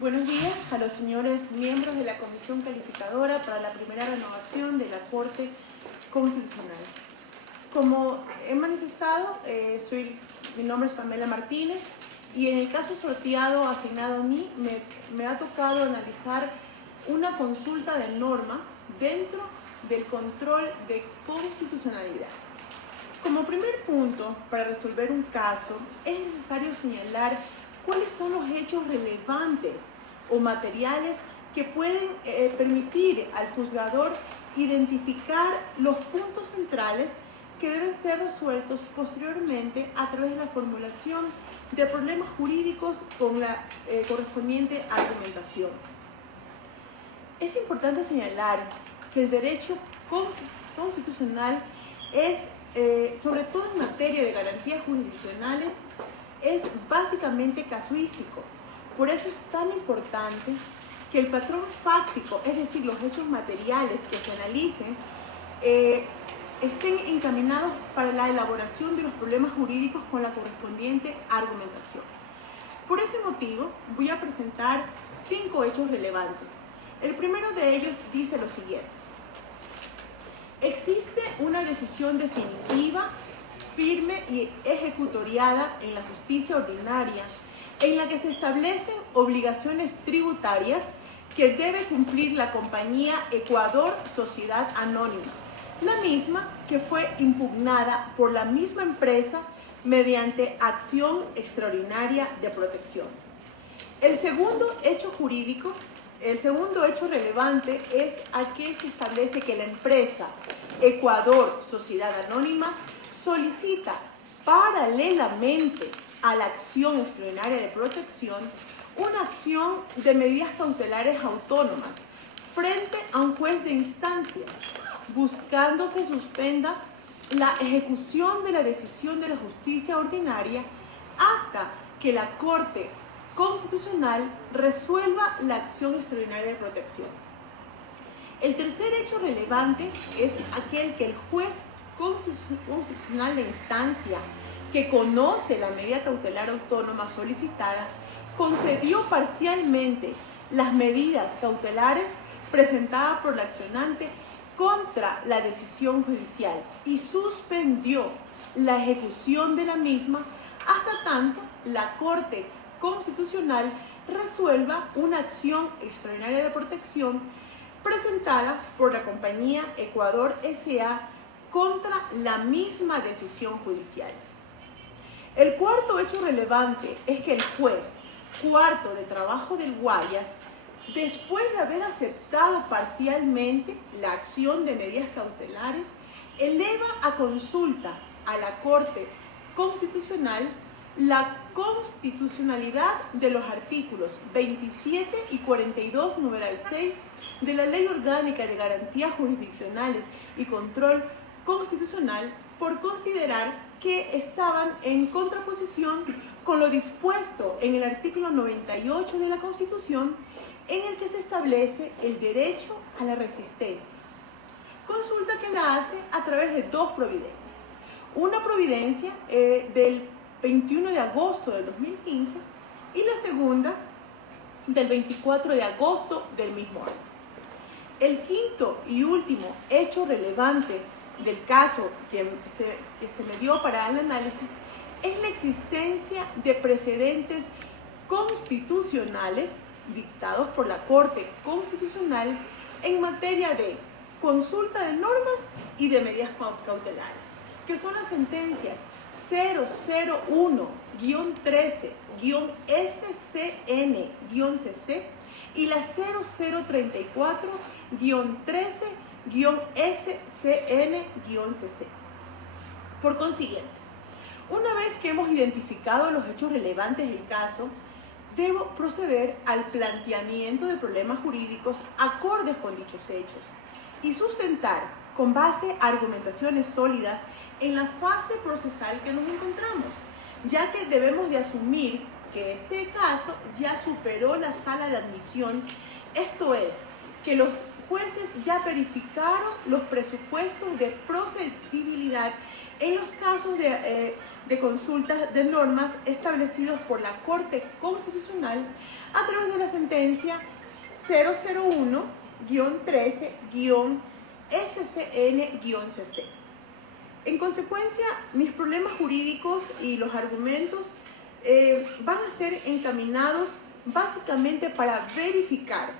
Buenos días a los señores miembros de la Comisión Calificadora para la primera renovación de la Corte Constitucional. Como he manifestado, mi nombre es Pamela Martínez y en el caso sorteado asignado a mí me ha tocado analizar una consulta de norma dentro del control de constitucionalidad. Como primer punto, para resolver un caso, es necesario señalar cuáles son los hechos relevantes o materiales que pueden permitir al juzgador identificar los puntos centrales que deben ser resueltos posteriormente a través de la formulación de problemas jurídicos con la correspondiente argumentación. Es importante señalar que el derecho constitucional es, sobre todo en materia de garantías jurisdiccionales, es básicamente casuístico. Por eso es tan importante que el patrón fáctico, es decir, los hechos materiales que se analicen, estén encaminados para la elaboración de los problemas jurídicos con la correspondiente argumentación. Por ese motivo, voy a presentar 5 hechos relevantes. El primero de ellos dice lo siguiente: existe una decisión definitiva, firme y ejecutoriada en la justicia ordinaria, en la que se establecen obligaciones tributarias que debe cumplir la compañía Ecuador Sociedad Anónima, la misma que fue impugnada por la misma empresa mediante acción extraordinaria de protección. El segundo hecho relevante es aquel que establece que la empresa Ecuador Sociedad Anónima solicita paralelamente a la acción extraordinaria de protección una acción de medidas cautelares autónomas frente a un juez de instancia, buscando se suspenda la ejecución de la decisión de la justicia ordinaria hasta que la Corte Constitucional resuelva la acción extraordinaria de protección. El tercer hecho relevante es aquel que el juez constitucional de instancia, que conoce la medida cautelar autónoma solicitada, concedió parcialmente las medidas cautelares presentadas por la accionante contra la decisión judicial y suspendió la ejecución de la misma hasta tanto la Corte Constitucional resuelva una acción extraordinaria de protección presentada por la compañía Ecuador S.A. contra la misma decisión judicial. El cuarto hecho relevante es que el juez cuarto de trabajo del Guayas, después de haber aceptado parcialmente la acción de medidas cautelares, eleva a consulta a la Corte Constitucional la constitucionalidad de los artículos 27 y 42, numeral 6, de la Ley Orgánica de Garantías Jurisdiccionales y Control Constitucional por considerar que estaban en contraposición con lo dispuesto en el artículo 98 de la Constitución, en el que se establece el derecho a la resistencia. Consulta que la hace a través de 2 providencias. Una providencia del 21 de agosto del 2015 y la segunda del 24 de agosto del mismo año. El quinto y último hecho relevante del caso que se me dio para el análisis es la existencia de precedentes constitucionales dictados por la Corte Constitucional en materia de consulta de normas y de medidas cautelares, que son las sentencias 001-13-SCN-CC y la 0034-13-SCN-CC. Por consiguiente, una vez que hemos identificado los hechos relevantes del caso, debo proceder al planteamiento de problemas jurídicos acordes con dichos hechos y sustentar con base a argumentaciones sólidas en la fase procesal que nos encontramos, ya que debemos de asumir que este caso ya superó la sala de admisión, esto es, que los jueces ya verificaron los presupuestos de procedibilidad en los casos de de consultas de normas establecidos por la Corte Constitucional a través de la sentencia 001-13-SCN-CC. En consecuencia, mis problemas jurídicos y los argumentos van a ser encaminados básicamente para verificar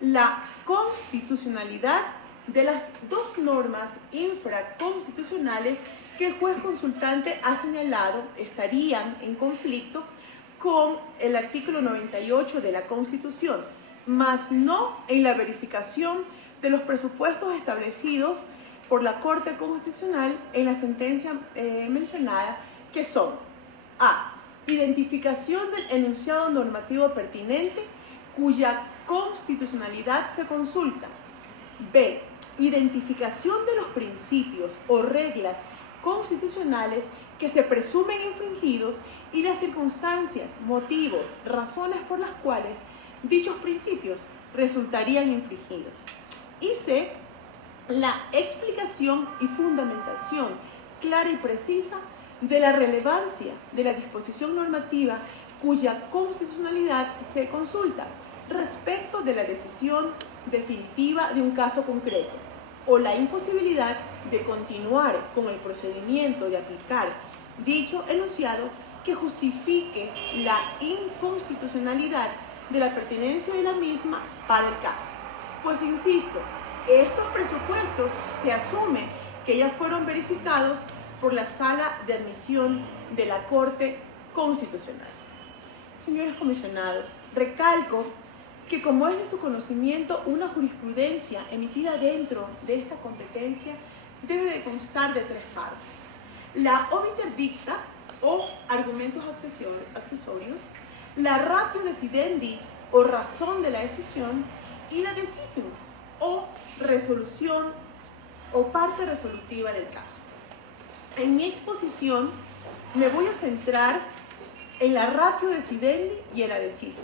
la constitucionalidad de las dos normas infraconstitucionales que el juez consultante ha señalado estarían en conflicto con el artículo 98 de la Constitución, mas no en la verificación de los presupuestos establecidos por la Corte Constitucional en la sentencia mencionada, que son: A. Identificación del enunciado normativo pertinente cuya constitucionalidad se consulta. B. Identificación de los principios o reglas constitucionales que se presumen infringidos y las circunstancias, motivos, razones por las cuales dichos principios resultarían infringidos. Y C. La explicación y fundamentación clara y precisa de la relevancia de la disposición normativa cuya constitucionalidad se consulta respecto de la decisión definitiva de un caso concreto, o la imposibilidad de continuar con el procedimiento de aplicar dicho enunciado que justifique la inconstitucionalidad de la pertinencia de la misma para el caso. Pues insisto, estos presupuestos se asume que ya fueron verificados por la Sala de Admisión de la Corte Constitucional. Señores comisionados, recalco que, como es de su conocimiento, una jurisprudencia emitida dentro de esta competencia debe de constar de tres partes: la obiter dicta o argumentos accesorios, la ratio decidendi o razón de la decisión y la decisio o resolución o parte resolutiva del caso. En mi exposición me voy a centrar en la ratio decidendi y en la decisio,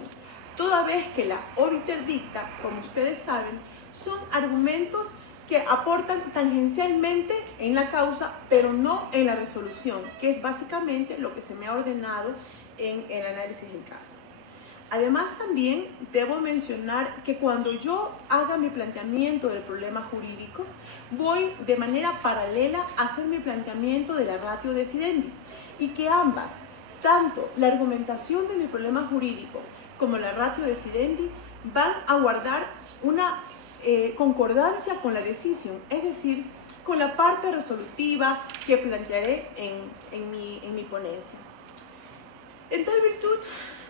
toda vez que la obiter dicta, como ustedes saben, son argumentos que aportan tangencialmente en la causa, pero no en la resolución, que es básicamente lo que se me ha ordenado en el análisis del caso. Además, también debo mencionar que cuando yo haga mi planteamiento del problema jurídico, voy de manera paralela a hacer mi planteamiento de la ratio decidendi, y que ambas, tanto la argumentación de mi problema jurídico como la ratio decidendi, van a guardar una concordancia con la decisión, es decir, con la parte resolutiva que plantearé en mi ponencia. En tal virtud,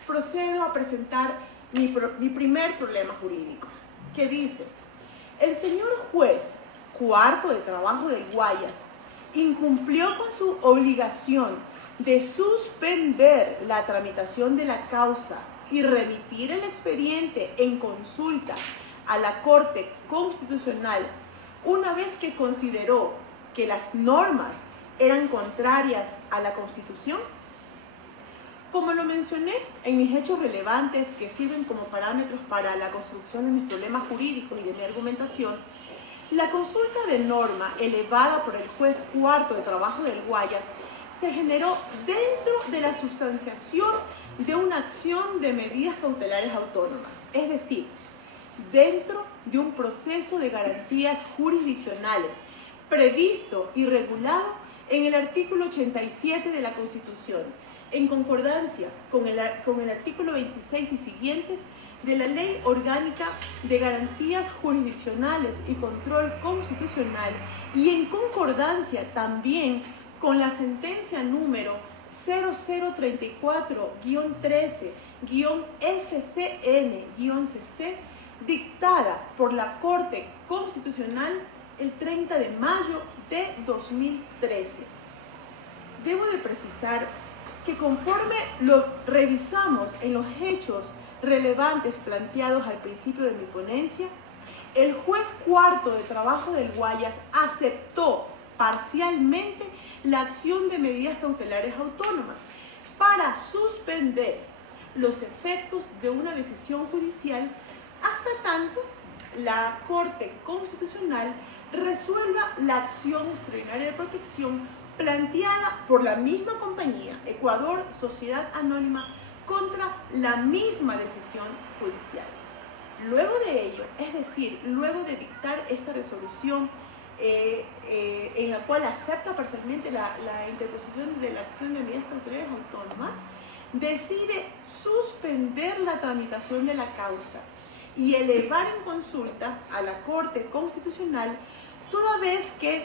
procedo a presentar mi primer problema jurídico, que dice: el señor juez cuarto de trabajo del Guayas incumplió con su obligación de suspender la tramitación de la causa y remitir el expediente en consulta a la Corte Constitucional una vez que consideró que las normas eran contrarias a la Constitución. Como lo mencioné en mis hechos relevantes que sirven como parámetros para la construcción de mis problemas jurídicos y de mi argumentación, la consulta de norma elevada por el juez cuarto de trabajo del Guayas se generó dentro de la sustanciación de una acción de medidas cautelares autónomas, es decir, dentro de un proceso de garantías jurisdiccionales previsto y regulado en el artículo 87 de la Constitución, en concordancia con el artículo 26 y siguientes de la Ley Orgánica de Garantías Jurisdiccionales y Control Constitucional, y en concordancia también con la sentencia número 0034-13-SCN-CC dictada por la Corte Constitucional el 30 de mayo de 2013. Debo de precisar que conforme lo revisamos en los hechos relevantes planteados al principio de mi ponencia, el juez cuarto de trabajo del Guayas aceptó parcialmente la acción de medidas cautelares autónomas para suspender los efectos de una decisión judicial hasta tanto la Corte Constitucional resuelva la acción extraordinaria de protección planteada por la misma compañía, Ecuador Sociedad Anónima, contra la misma decisión judicial. Luego de ello, es decir, luego de dictar esta resolución en la cual acepta parcialmente la interposición de la acción de medidas cautelares autónomas, decide suspender la tramitación de la causa y elevar en consulta a la Corte Constitucional, toda vez que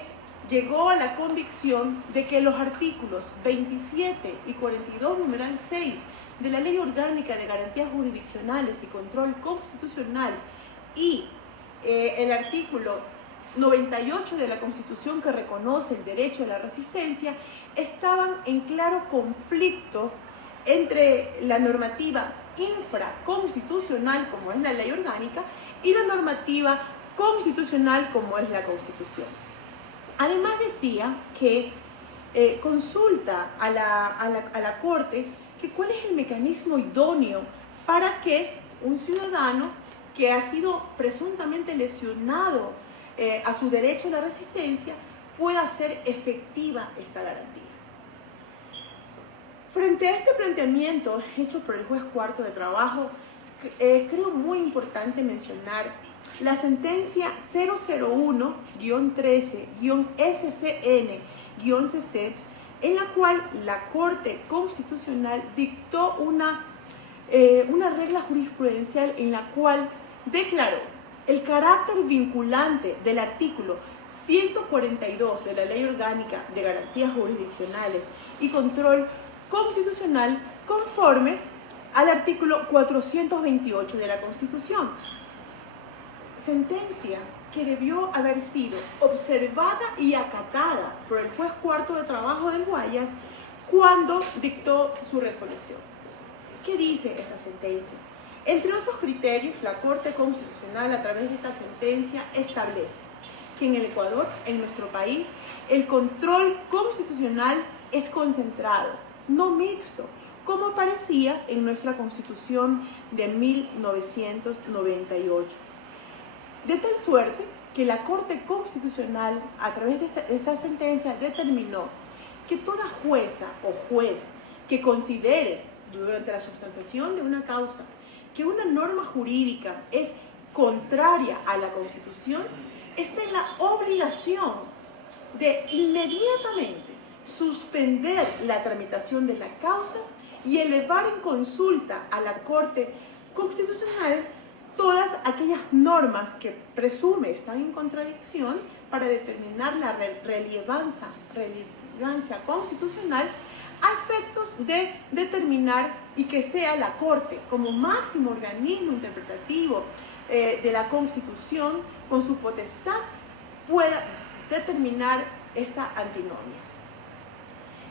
llegó a la convicción de que los artículos 27 y 42, numeral 6, de la Ley Orgánica de Garantías Jurisdiccionales y Control Constitucional y el artículo 98 de la Constitución, que reconoce el derecho a la resistencia, estaban en claro conflicto entre la normativa infraconstitucional, como es la Ley Orgánica, y la normativa constitucional, como es la Constitución. Además decía que consulta a la Corte que cuál es el mecanismo idóneo para que un ciudadano que ha sido presuntamente lesionado a su derecho a la resistencia pueda hacer efectiva esta garantía. Frente a este planteamiento hecho por el juez cuarto de trabajo, creo muy importante mencionar la sentencia 001-13-SCN-CC, en la cual la Corte Constitucional dictó una regla jurisprudencial en la cual declaró el carácter vinculante del artículo 142 de la Ley Orgánica de Garantías Jurisdiccionales y Control Constitucional conforme al artículo 428 de la Constitución. Sentencia que debió haber sido observada y acatada por el juez cuarto de trabajo del Guayas cuando dictó su resolución. ¿Qué dice esa sentencia? Entre otros criterios, la Corte Constitucional, a través de esta sentencia, establece que en el Ecuador, en nuestro país, el control constitucional es concentrado, no mixto, como parecía en nuestra Constitución de 1998. De tal suerte que la Corte Constitucional, a través de esta sentencia, determinó que toda jueza o juez que considere durante la sustanciación de una causa que una norma jurídica es contraria a la Constitución, está en la obligación de inmediatamente suspender la tramitación de la causa y elevar en consulta a la Corte Constitucional todas aquellas normas que presume están en contradicción para determinar la relevancia constitucional a efectos de determinar y que sea la Corte como máximo organismo interpretativo de la Constitución con su potestad pueda determinar esta antinomia.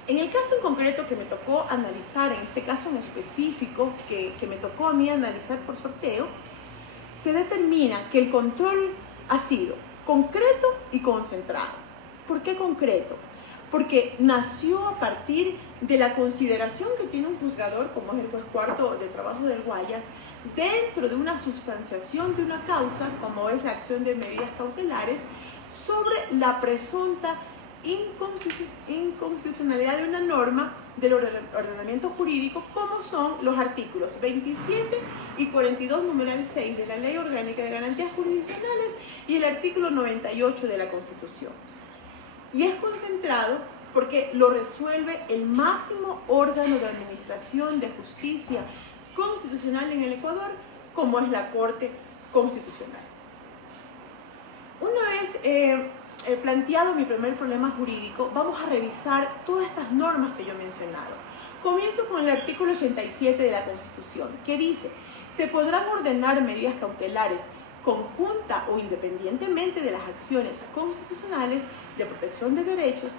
En el caso en concreto que me tocó analizar, en este caso en específico que me tocó a mí analizar por sorteo, se determina que el control ha sido concreto y concentrado. ¿Por qué concreto? Porque nació a partir de la consideración que tiene un juzgador, como es el juez cuarto de trabajo del Guayas, dentro de una sustanciación de una causa, como es la acción de medidas cautelares, sobre la presunta inconstitucionalidad de una norma del ordenamiento jurídico, como son los artículos 27 y 42, numeral 6 de la Ley Orgánica de Garantías Jurisdiccionales y el artículo 98 de la Constitución. Y es concentrado porque lo resuelve el máximo órgano de administración de justicia constitucional en el Ecuador, como es la Corte Constitucional. Una vez planteado mi primer problema jurídico, vamos a revisar todas estas normas que yo he mencionado. Comienzo con el artículo 87 de la Constitución, que dice: se podrán ordenar medidas cautelares conjunta o independientemente de las acciones constitucionales de protección de derechos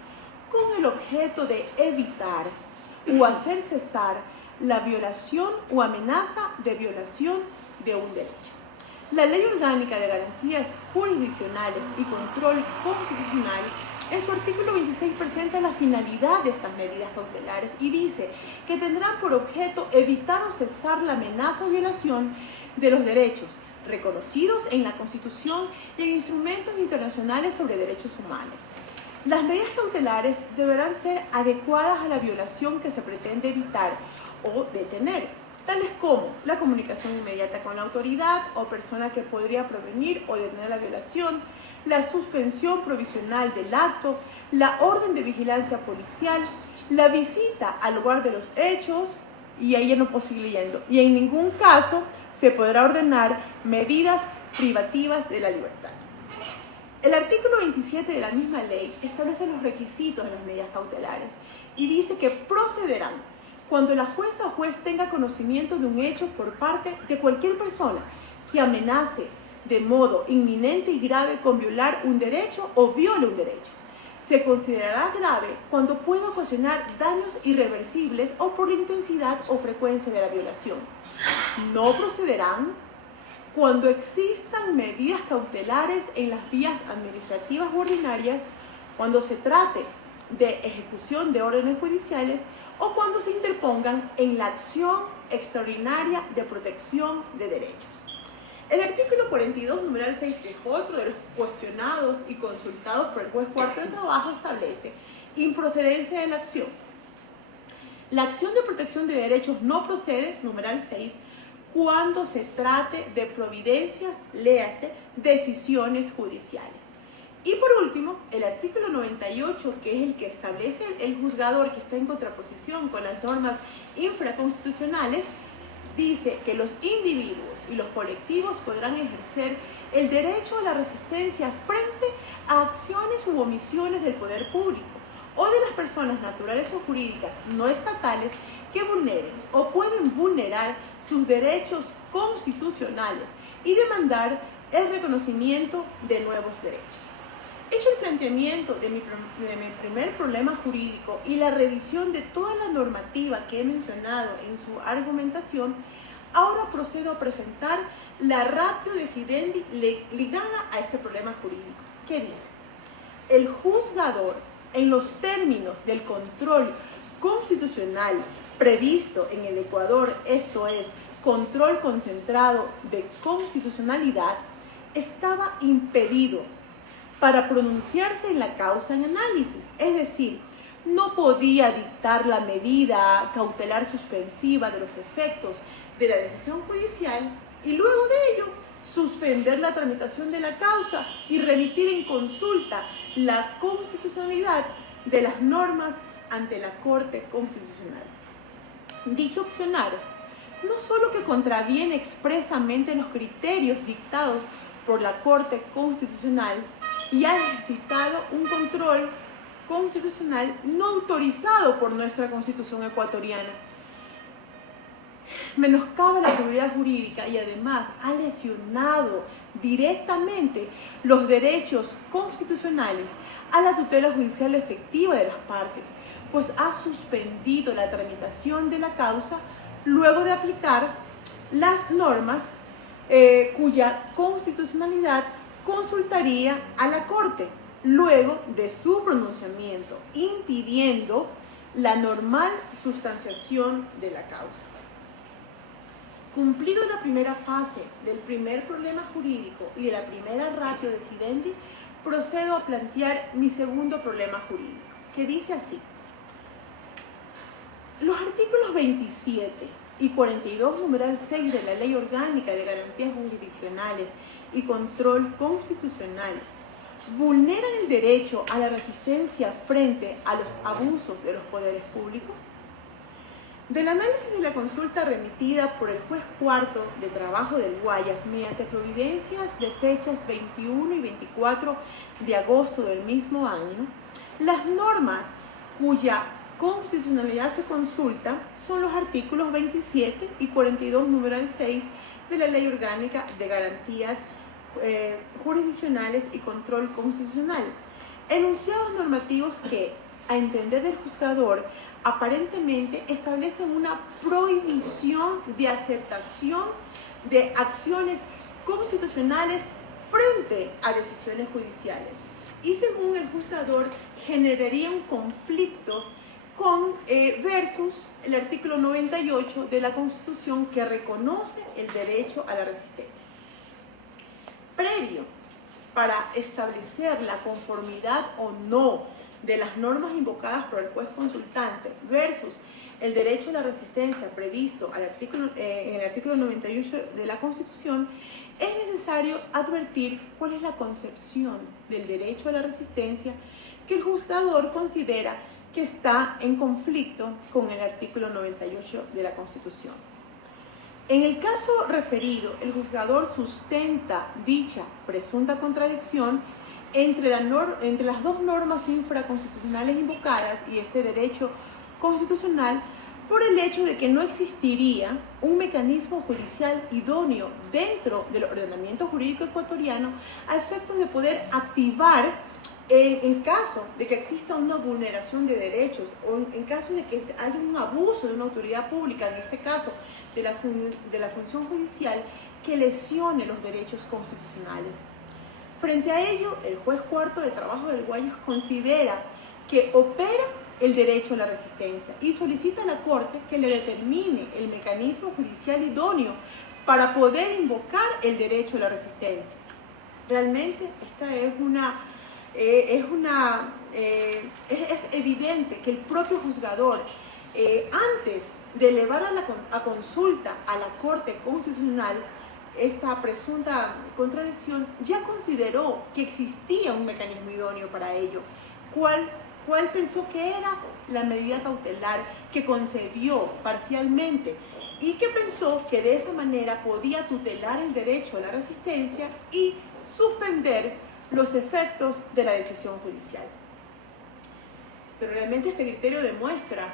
con el objeto de evitar o hacer cesar la violación o amenaza de violación de un derecho. La Ley Orgánica de Garantías Jurisdiccionales y Control Constitucional, en su artículo 26, presenta la finalidad de estas medidas cautelares y dice que tendrán por objeto evitar o cesar la amenaza o violación de los derechos reconocidos en la Constitución y en instrumentos internacionales sobre derechos humanos. Las medidas cautelares deberán ser adecuadas a la violación que se pretende evitar o detener, tales como la comunicación inmediata con la autoridad o persona que podría prevenir o detener la violación, la suspensión provisional del acto, la orden de vigilancia policial, la visita al lugar de los hechos, y ahí ya no puedo seguir leyendo, y en ningún caso se podrá ordenar medidas privativas de la libertad. El artículo 27 de la misma ley establece los requisitos de las medidas cautelares y dice que procederán cuando la jueza o juez tenga conocimiento de un hecho por parte de cualquier persona que amenace de modo inminente y grave con violar un derecho o viole un derecho. Se considerará grave cuando pueda ocasionar daños irreversibles o por la intensidad o frecuencia de la violación. No procederán cuando existan medidas cautelares en las vías administrativas u ordinarias, cuando se trate de ejecución de órdenes judiciales o cuando se interpongan en la acción extraordinaria de protección de derechos. El artículo 42, numeral 6, que es otro de los cuestionados y consultados por el juez cuarto de trabajo, establece improcedencia de la acción. La acción de protección de derechos no procede, numeral 6, cuando se trate de providencias, léase, decisiones judiciales. Y por último, el artículo 98, que es el que establece el juzgador, que está en contraposición con las normas infraconstitucionales, dice que los individuos y los colectivos podrán ejercer el derecho a la resistencia frente a acciones u omisiones del poder público o de las personas naturales o jurídicas no estatales que vulneren o pueden vulnerar sus derechos constitucionales y demandar el reconocimiento de nuevos derechos. Hecho el planteamiento de mi primer problema jurídico y la revisión de toda la normativa que he mencionado en su argumentación, ahora procedo a presentar la ratio decidendi ligada a este problema jurídico. ¿Qué dice? El juzgador, en los términos del control constitucional previsto en el Ecuador, esto es, control concentrado de constitucionalidad, estaba impedido para pronunciarse en la causa en análisis, es decir, no podía dictar la medida cautelar suspensiva de los efectos de la decisión judicial y luego de ello suspender la tramitación de la causa y remitir en consulta la constitucionalidad de las normas ante la Corte Constitucional. Dicho accionar no solo que contraviene expresamente los criterios dictados por la Corte Constitucional y ha ejercitado un control constitucional no autorizado por nuestra Constitución ecuatoriana, menoscaba la seguridad jurídica y además ha lesionado directamente los derechos constitucionales a la tutela judicial efectiva de las partes, pues ha suspendido la tramitación de la causa luego de aplicar las normas cuya constitucionalidad consultaría a la Corte luego de su pronunciamiento, impidiendo la normal sustanciación de la causa. Cumplido la primera fase del primer problema jurídico y de la primera ratio decidendi, procedo a plantear mi segundo problema jurídico, que dice así. Los artículos 27 y 42, numeral 6 de la Ley Orgánica de Garantías Jurisdiccionales y Control Constitucional vulneran el derecho a la resistencia frente a los abusos de los poderes públicos. Del análisis de la consulta remitida por el juez cuarto de trabajo del Guayas mediante providencias de fechas 21 y 24 de agosto del mismo año, las normas cuya constitucionalidad se consulta son los artículos 27 y 42, numeral 6 de la Ley Orgánica de Garantías Jurisdiccionales y Control Constitucional. Enunciados normativos que, a entender del juzgador, aparentemente establecen una prohibición de aceptación de acciones constitucionales frente a decisiones judiciales y, según el juzgador, generaría un conflicto con versus el artículo 98 de la Constitución, que reconoce el derecho a la resistencia. Previo para establecer la conformidad o no de las normas invocadas por el juez consultante versus el derecho a la resistencia previsto en el artículo 98 de la Constitución, es necesario advertir cuál es la concepción del derecho a la resistencia que el juzgador considera que está en conflicto con el artículo 98 de la Constitución. En el caso referido, el juzgador sustenta dicha presunta contradicción entre las dos normas infraconstitucionales invocadas y este derecho constitucional por el hecho de que no existiría un mecanismo judicial idóneo dentro del ordenamiento jurídico ecuatoriano a efectos de poder activar en caso de que exista una vulneración de derechos o en caso de que haya un abuso de una autoridad pública, en este caso de la función judicial, que lesione los derechos constitucionales. Frente a ello, el juez cuarto de trabajo del Guayas considera que opera el derecho a la resistencia y solicita a la Corte que le determine el mecanismo judicial idóneo para poder invocar el derecho a la resistencia. Realmente esta es evidente que el propio juzgador, antes de elevar a consulta a la Corte Constitucional esta presunta contradicción, ya consideró que existía un mecanismo idóneo para ello. ¿Cuál pensó que era? La medida cautelar que concedió parcialmente y que pensó que de esa manera podía tutelar el derecho a la resistencia y suspender los efectos de la decisión judicial. Pero realmente este criterio demuestra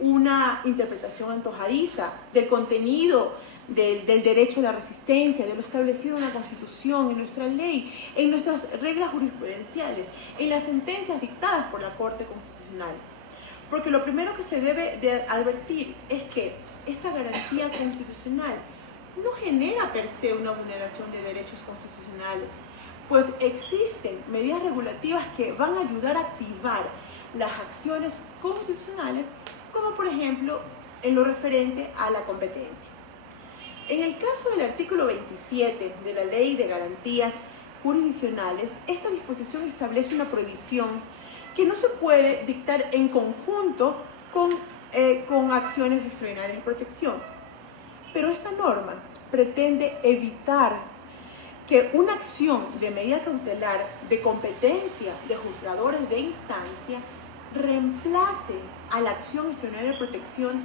una interpretación antojadiza del contenido del derecho a la resistencia, de lo establecido en la Constitución, en nuestra ley, en nuestras reglas jurisprudenciales, en las sentencias dictadas por la Corte Constitucional. Porque lo primero que se debe de advertir es que esta garantía constitucional no genera per se una vulneración de derechos constitucionales, pues existen medidas regulativas que van a ayudar a activar las acciones constitucionales, como por ejemplo en lo referente a la competencia. En el caso del artículo 27 de la Ley de Garantías Jurisdiccionales, esta disposición establece una prohibición que no se puede dictar en conjunto con acciones extraordinarias de protección. Pero esta norma pretende evitar que una acción de medida cautelar de competencia de juzgadores de instancia reemplace a la acción extraordinaria de protección,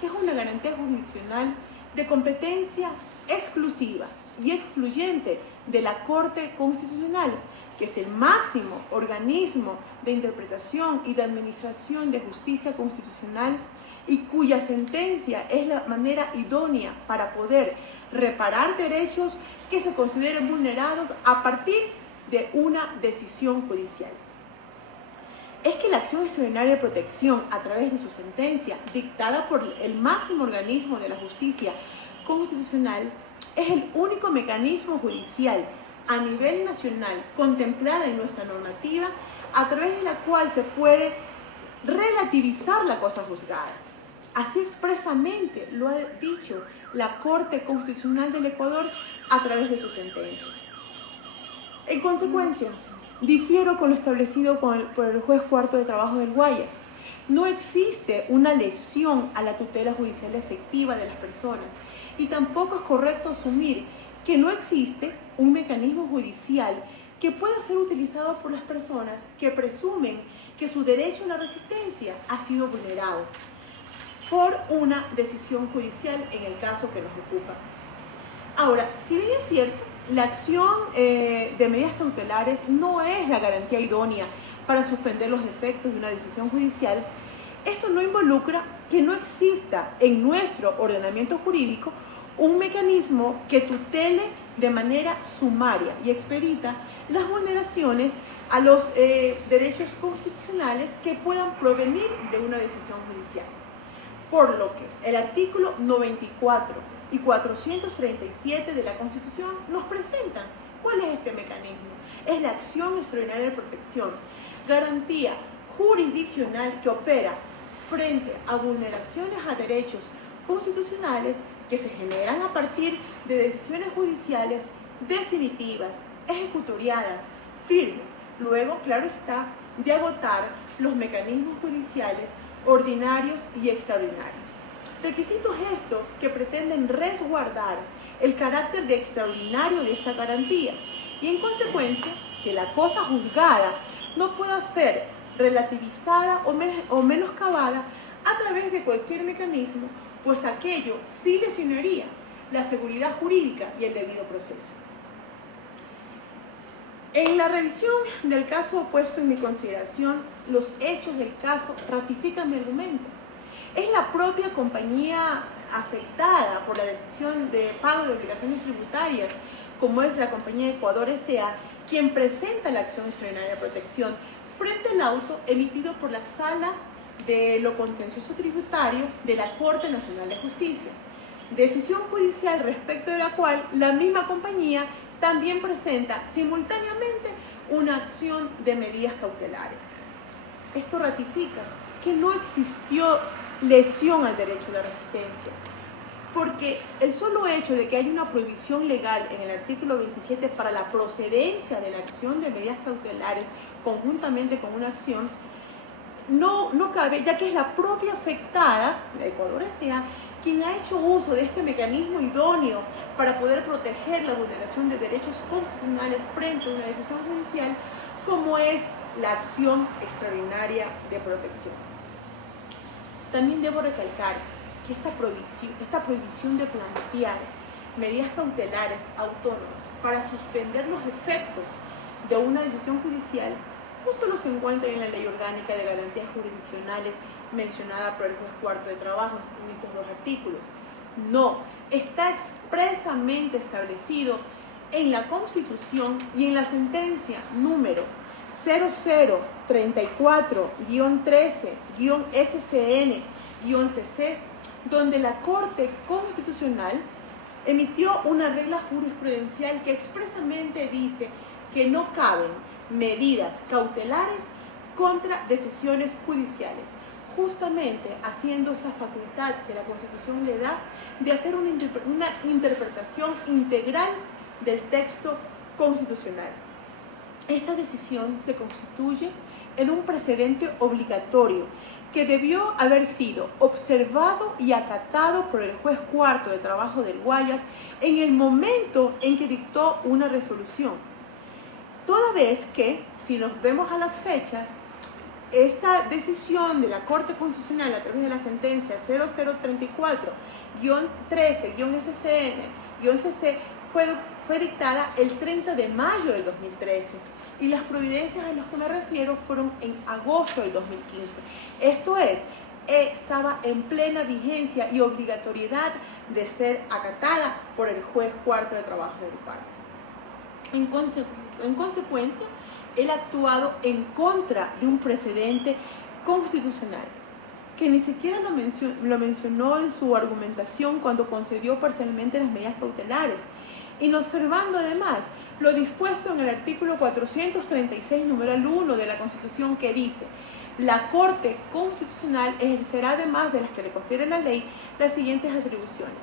que es una garantía jurisdiccional de competencia exclusiva y excluyente de la Corte Constitucional, que es el máximo organismo de interpretación y de administración de justicia constitucional y cuya sentencia es la manera idónea para poder reparar derechos que se consideren vulnerados a partir de una decisión judicial. Es que la acción extraordinaria de protección a través de su sentencia, dictada por el máximo organismo de la justicia constitucional, es el único mecanismo judicial a nivel nacional contemplada en nuestra normativa, a través de la cual se puede relativizar la cosa juzgada. Así expresamente lo ha dicho la Corte Constitucional del Ecuador a través de sus sentencias. En consecuencia, difiero con lo establecido por el juez cuarto de trabajo del Guayas. No existe una lesión a la tutela judicial efectiva de las personas y tampoco es correcto asumir que no existe un mecanismo judicial que pueda ser utilizado por las personas que presumen que su derecho a la resistencia ha sido vulnerado por una decisión judicial en el caso que nos ocupa. Ahora, si bien es cierto, la acción de medidas cautelares no es la garantía idónea para suspender los efectos de una decisión judicial, esto no involucra que no exista en nuestro ordenamiento jurídico un mecanismo que tutele de manera sumaria y expedita las vulneraciones a los derechos constitucionales que puedan provenir de una decisión judicial. Por lo que el artículo 94 y 437 de la Constitución nos presentan cuál es este mecanismo. Es la acción extraordinaria de protección, garantía jurisdiccional que opera frente a vulneraciones a derechos constitucionales que se generan a partir de decisiones judiciales definitivas, ejecutoriadas, firmes. Luego, claro está, de agotar los mecanismos judiciales ordinarios y extraordinarios. Requisitos estos que pretenden resguardar el carácter de extraordinario de esta garantía y, en consecuencia, que la cosa juzgada no pueda ser relativizada o menoscabada a través de cualquier mecanismo, pues aquello sí lesionaría la seguridad jurídica y el debido proceso. En la revisión del caso puesto en mi consideración, los hechos del caso ratifican mi argumento. Es la propia compañía afectada por la decisión de pago de obligaciones tributarias, como es la compañía Ecuador S.A., quien presenta la acción extraordinaria de protección frente al auto emitido por la Sala de lo Contencioso Tributario de la Corte Nacional de Justicia, decisión judicial respecto de la cual la misma compañía también presenta simultáneamente una acción de medidas cautelares. Esto ratifica que no existió lesión al derecho a la resistencia, porque el solo hecho de que haya una prohibición legal en el artículo 27 para la procedencia de la acción de medidas cautelares conjuntamente con una acción no cabe, ya que es la propia afectada, la Ecuador S.A., quien ha hecho uso de este mecanismo idóneo para poder proteger la vulneración de derechos constitucionales frente a una decisión judicial, como es la acción extraordinaria de protección. También debo recalcar que esta prohibición de plantear medidas cautelares autónomas para suspender los efectos de una decisión judicial no solo se encuentra en la Ley Orgánica de Garantías Jurisdiccionales mencionada por el juez cuarto de trabajo en estos dos artículos. No, está expresamente establecido en la Constitución y en la sentencia número 0034-13-SCN-CC, donde la Corte Constitucional emitió una regla jurisprudencial que expresamente dice que no caben medidas cautelares contra decisiones judiciales, justamente haciendo esa facultad que la Constitución le da de hacer una interpretación integral del texto constitucional. Esta decisión se constituye en un precedente obligatorio que debió haber sido observado y acatado por el juez cuarto de trabajo del Guayas en el momento en que dictó una resolución. Toda vez que, si nos vemos a las fechas, esta decisión de la Corte Constitucional a través de la sentencia 0034-13-SCN-CC fue dictada el 30 de mayo del 2013 y las providencias a las que me refiero fueron en agosto del 2015. Esto es, estaba en plena vigencia y obligatoriedad de ser acatada por el juez cuarto de trabajo del Guayas. En consecuencia, él ha actuado en contra de un precedente constitucional que ni siquiera lo mencionó en su argumentación cuando concedió parcialmente las medidas cautelares, inobservando además lo dispuesto en el artículo 436, numeral 1 de la Constitución, que dice: la Corte Constitucional ejercerá, además de las que le confiere la ley, las siguientes atribuciones: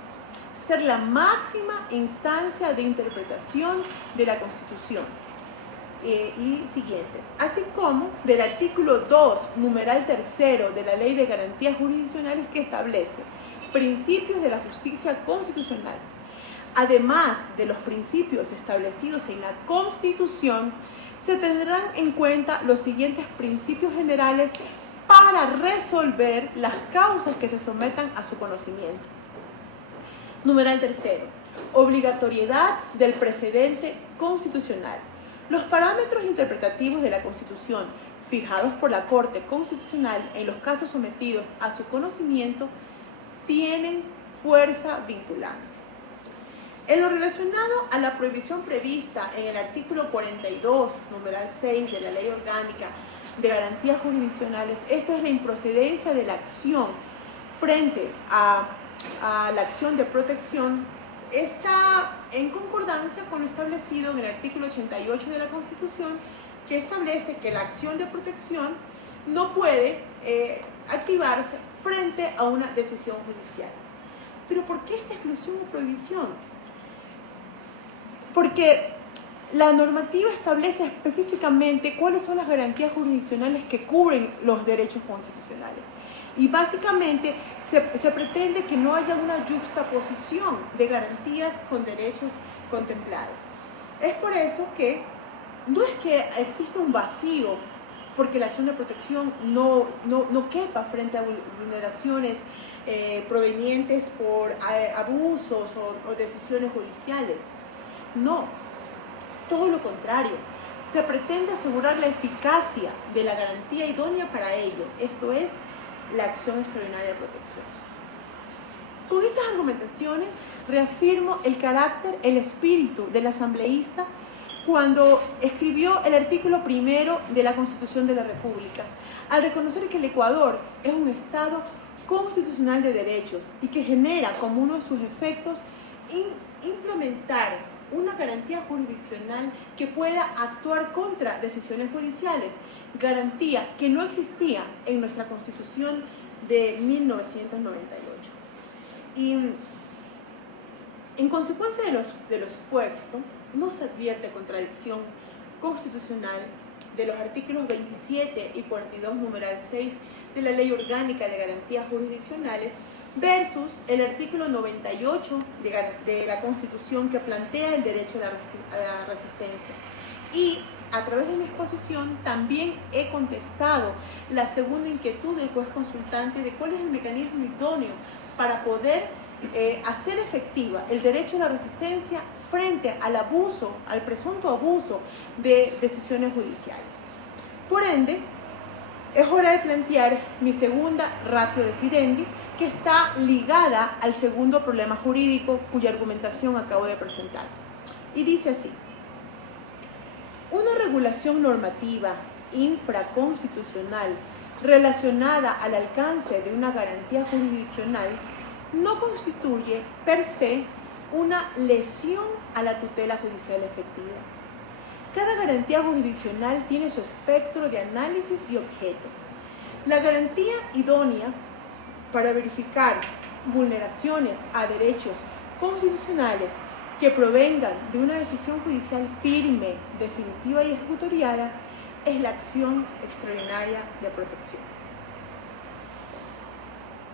ser la máxima instancia de interpretación de la Constitución, y siguientes, así como del artículo 2, numeral 3 de la Ley de Garantías Jurisdiccionales, que establece principios de la justicia constitucional. Además de los principios establecidos en la Constitución, se tendrán en cuenta los siguientes principios generales para resolver las causas que se sometan a su conocimiento. Numeral 3. Obligatoriedad del precedente constitucional. Los parámetros interpretativos de la Constitución fijados por la Corte Constitucional en los casos sometidos a su conocimiento tienen fuerza vinculante. En lo relacionado a la prohibición prevista en el artículo 42, numeral 6 de la Ley Orgánica de Garantías Jurisdiccionales, esto es la improcedencia de la acción frente a la acción de protección, está en concordancia con lo establecido en el artículo 88 de la Constitución, que establece que la acción de protección no puede activarse frente a una decisión judicial. Pero ¿por qué esta exclusión o prohibición? Porque La normativa establece específicamente cuáles son las garantías jurisdiccionales que cubren los derechos constitucionales. Y básicamente se pretende que no haya una yuxtaposición de garantías con derechos contemplados. Es por eso que no es que exista un vacío porque la acción de protección no quepa frente a vulneraciones provenientes por abusos o decisiones judiciales. No, todo lo contrario. Se pretende asegurar la eficacia de la garantía idónea para ello, esto es, la acción extraordinaria de protección. Con estas argumentaciones reafirmo el carácter, el espíritu del asambleísta cuando escribió el artículo 1 de la Constitución de la República, al reconocer que el Ecuador es un Estado constitucional de derechos y que genera como uno de sus efectos implementar una garantía jurisdiccional que pueda actuar contra decisiones judiciales, garantía que no existía en nuestra Constitución de 1998. Y en consecuencia de lo expuesto, no se advierte contradicción constitucional de los artículos 27 y 42, numeral 6 de la Ley Orgánica de Garantías Jurisdiccionales versus el artículo 98 de la Constitución que plantea el derecho a la resistencia. Y a través de mi exposición también he contestado la segunda inquietud del juez consultante de cuál es el mecanismo idóneo para poder hacer efectiva el derecho a la resistencia frente al abuso, al presunto abuso de decisiones judiciales. Por ende, es hora de plantear mi segunda ratio decidendi, que está ligada al segundo problema jurídico cuya argumentación acabo de presentar. Y dice así: una regulación normativa infraconstitucional relacionada al alcance de una garantía jurisdiccional no constituye per se una lesión a la tutela judicial efectiva. Cada garantía jurisdiccional tiene su espectro de análisis y objeto. La garantía idónea para verificar vulneraciones a derechos constitucionales que provengan de una decisión judicial firme, definitiva y ejecutoriada es la acción extraordinaria de protección.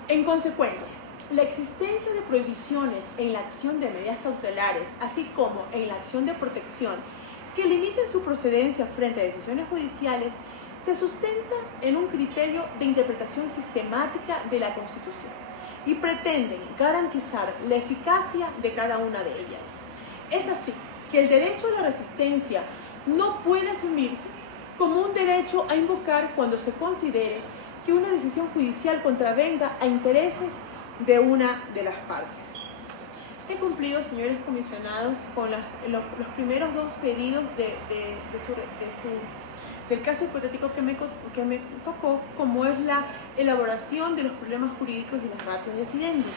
En consecuencia, la existencia de prohibiciones en la acción de medidas cautelares, así como en la acción de protección, que limiten su procedencia frente a decisiones judiciales, se sustenta en un criterio de interpretación sistemática de la Constitución y pretenden garantizar la eficacia de cada una de ellas. Es así que el derecho a la resistencia no puede asumirse como un derecho a invocar cuando se considere que una decisión judicial contravenga a intereses de una de las partes. He cumplido, señores comisionados, con los primeros dos pedidos del caso hipotético que me tocó, como es la elaboración de los problemas jurídicos y las ratios decidendi.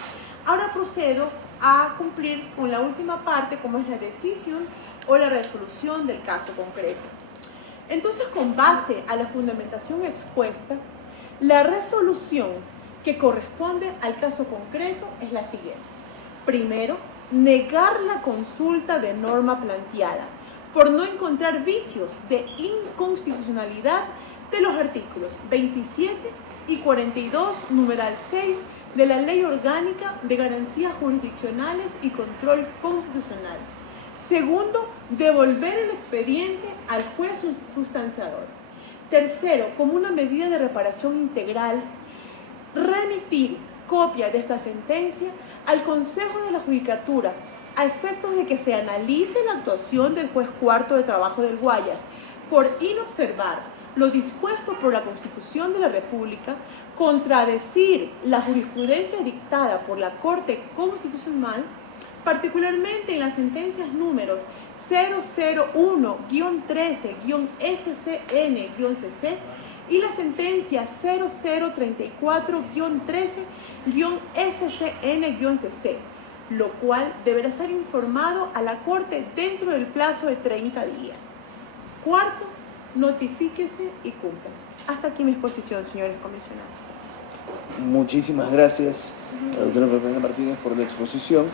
Ahora procedo a cumplir con la última parte, como es la decisión o la resolución del caso concreto. Entonces, con base a la fundamentación expuesta, la resolución que corresponde al caso concreto es la siguiente. Primero, negar la consulta de norma planteada por no encontrar vicios de inconstitucionalidad de los artículos 27 y 42, numeral 6 de la Ley Orgánica de Garantías Jurisdiccionales y Control Constitucional. Segundo, devolver el expediente al juez sustanciador. Tercero, como una medida de reparación integral, remitir copia de esta sentencia al Consejo de la Judicatura a efectos de que se analice la actuación del juez cuarto de trabajo del Guayas por inobservar lo dispuesto por la Constitución de la República, contradecir la jurisprudencia dictada por la Corte Constitucional, particularmente en las sentencias números 001-13-SCN-CC y la sentencia 0034-13-SCN-CC, lo cual deberá ser informado a la Corte dentro del plazo de 30 días. Cuarto, notifíquese y cúmplase. Hasta aquí mi exposición, señores comisionados. Muchísimas gracias, doctora Fernanda Martínez, por la exposición.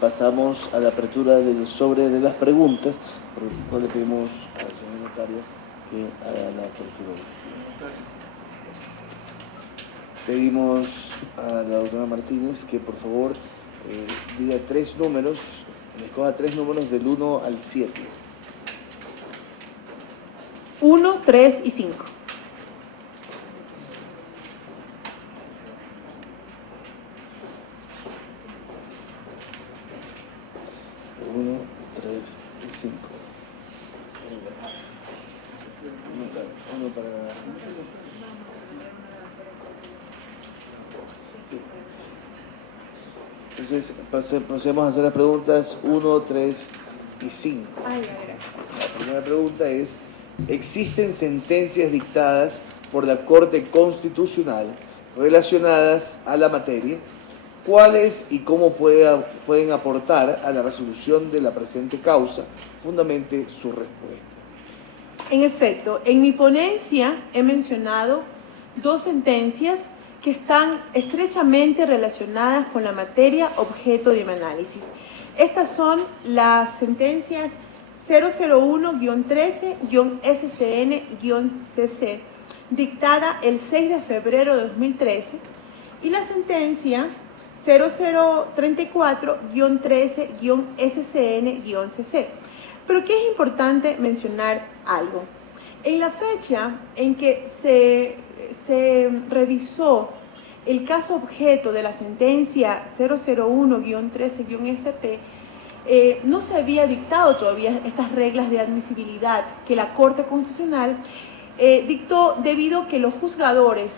pasamos a la apertura del sobre de las preguntas, por lo cual le pedimos al señor notario que haga la apertura. Pedimos a la doctora Martínez que por favor diga 3 números, escoja 3 números del 1 al 7. 1, 3 y 5. 1, 3 y 5. Uno para... Entonces, procedemos a hacer las preguntas 1, 3 y 5. La primera pregunta es: ¿existen sentencias dictadas por la Corte Constitucional relacionadas a la materia? ¿Cuáles y cómo pueden aportar a la resolución de la presente causa? Fundamente su respuesta. En efecto, en mi ponencia he mencionado 2 sentencias que están estrechamente relacionadas con la materia objeto de mi análisis. Estas son las sentencias 001-13-SCN-CC, dictada el 6 de febrero de 2013, y la sentencia 0034-13-SCN-CC. Pero que es importante mencionar algo. En la fecha en que se revisó el caso objeto de la sentencia 001-13-SP, no se había dictado todavía estas reglas de admisibilidad que la Corte Constitucional dictó, debido a que los juzgadores,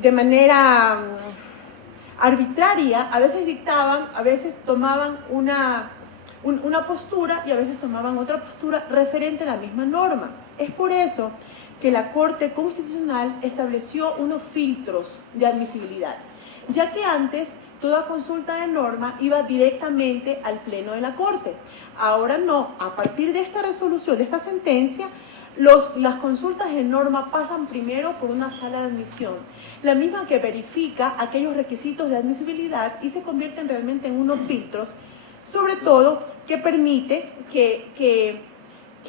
de manera arbitraria, a veces dictaban, a veces tomaban una postura y a veces tomaban otra postura referente a la misma norma. Es por eso que la Corte Constitucional estableció unos filtros de admisibilidad, ya que antes toda consulta de norma iba directamente al Pleno de la Corte. Ahora no, a partir de esta resolución, de esta sentencia, las consultas de norma pasan primero por una sala de admisión, la misma que verifica aquellos requisitos de admisibilidad y se convierten realmente en unos filtros, sobre todo que permite que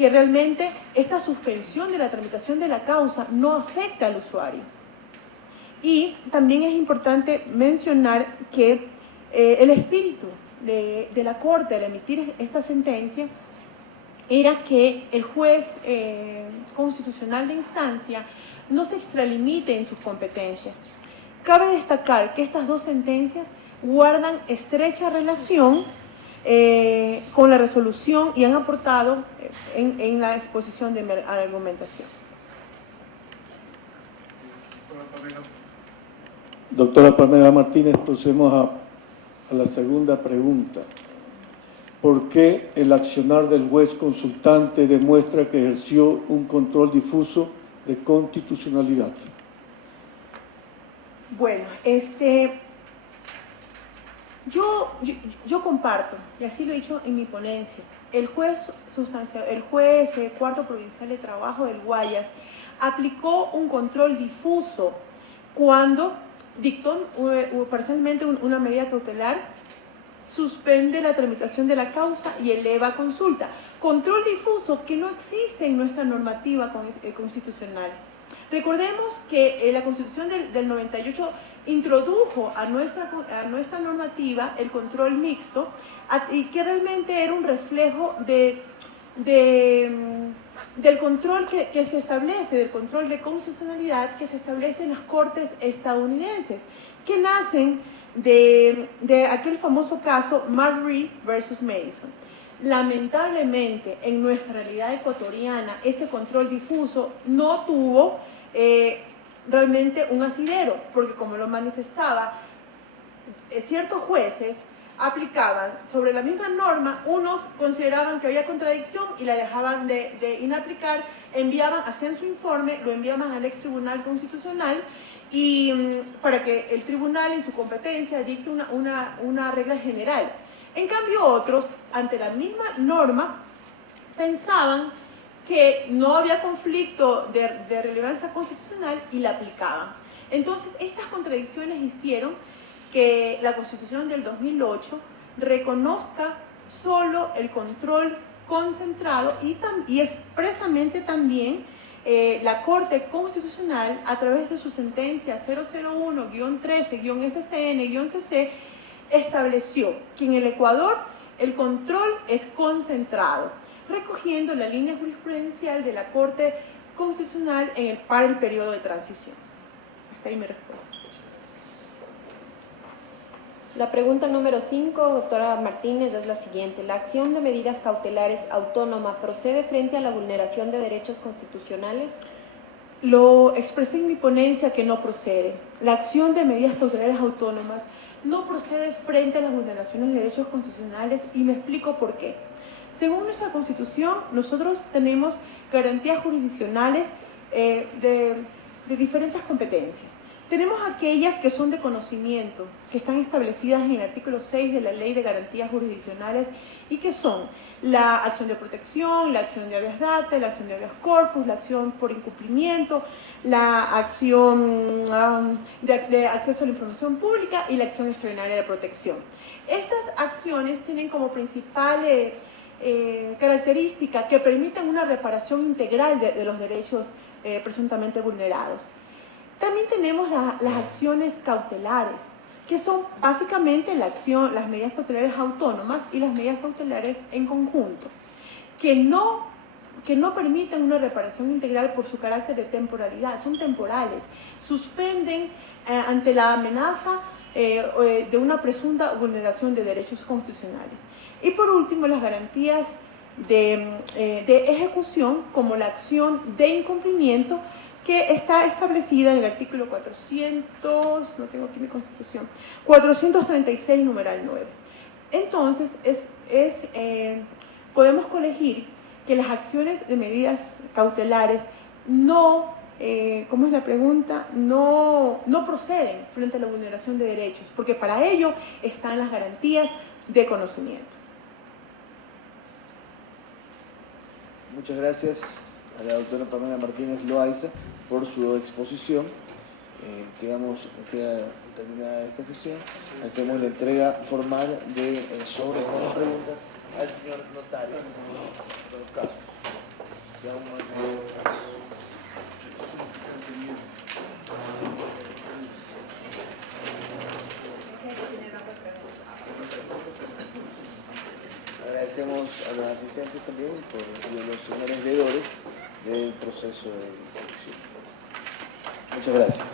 realmente esta suspensión de la tramitación de la causa no afecte al usuario. Y también es importante mencionar que el espíritu de la Corte al emitir esta sentencia era que el juez constitucional de instancia no se extralimite en sus competencias. Cabe destacar que estas 2 sentencias guardan estrecha relación con la resolución y han aportado en la exposición de la argumentación. Doctora Pamela Martínez, procedemos a la segunda pregunta. ¿Por qué el accionar del juez consultante demuestra que ejerció un control difuso de constitucionalidad? Bueno, yo comparto, y así lo he dicho en mi ponencia, el juez Cuarto Provincial de Trabajo del Guayas aplicó un control difuso cuando dictó parcialmente una medida cautelar, suspende la tramitación de la causa y eleva a consulta. Control difuso que no existe en nuestra normativa constitucional. Recordemos que la Constitución del 98 introdujo a nuestra normativa el control mixto, y que realmente era un reflejo del control que se establece, del control de constitucionalidad que se establece en las cortes estadounidenses, que nacen de aquel famoso caso Marbury versus Madison. Lamentablemente, en nuestra realidad ecuatoriana, ese control difuso no tuvo realmente un asidero, porque como lo manifestaba, ciertos jueces aplicaban sobre la misma norma, unos consideraban que había contradicción y la dejaban de inaplicar, hacían su informe, lo enviaban al ex tribunal constitucional y para que el tribunal en su competencia dicte una regla general. En cambio otros, ante la misma norma, pensaban que no había conflicto de relevancia constitucional y la aplicaban. Entonces, estas contradicciones hicieron que la Constitución del 2008 reconozca solo el control concentrado y expresamente también la Corte Constitucional, a través de su sentencia 001-13-SCN-CC, estableció que en el Ecuador el control es concentrado, recogiendo la línea jurisprudencial de la Corte Constitucional para el periodo de transición. Hasta ahí mi respuesta. La pregunta número 5, doctora Martínez, es la siguiente. ¿La acción de medidas cautelares autónoma procede frente a la vulneración de derechos constitucionales? Lo expresé en mi ponencia que no procede. La acción de medidas cautelares autónomas no procede frente a las vulneraciones de derechos constitucionales y me explico por qué. Según nuestra Constitución, nosotros tenemos garantías jurisdiccionales de diferentes competencias. Tenemos aquellas que son de conocimiento, que están establecidas en el artículo 6 de la Ley de Garantías Jurisdiccionales y que son la acción de protección, la acción de habeas data, la acción de habeas corpus, la acción por incumplimiento, la acción de acceso a la información pública y la acción extraordinaria de protección. Estas acciones tienen como principal característica que permiten una reparación integral de los derechos presuntamente vulnerados. También tenemos las acciones cautelares, que son básicamente las medidas cautelares autónomas y las medidas cautelares en conjunto, que no permiten una reparación integral por su carácter de temporalidad, son temporales, suspenden ante la amenaza de una presunta vulneración de derechos constitucionales. Y por último, las garantías de ejecución, como la acción de incumplimiento, que está establecida en el artículo 436, numeral 9. Entonces, podemos colegir que las acciones de medidas cautelares no, ¿cómo es la pregunta? No proceden frente a la vulneración de derechos, porque para ello están las garantías de conocimiento. Muchas gracias a la doctora Pamela Martínez Loaiza por su exposición. Queda terminada esta sesión. Hacemos la entrega formal de sobre las preguntas al señor notario de los casos. Agradecemos a los asistentes también y a los señores veedores del proceso de selección. Muchas gracias.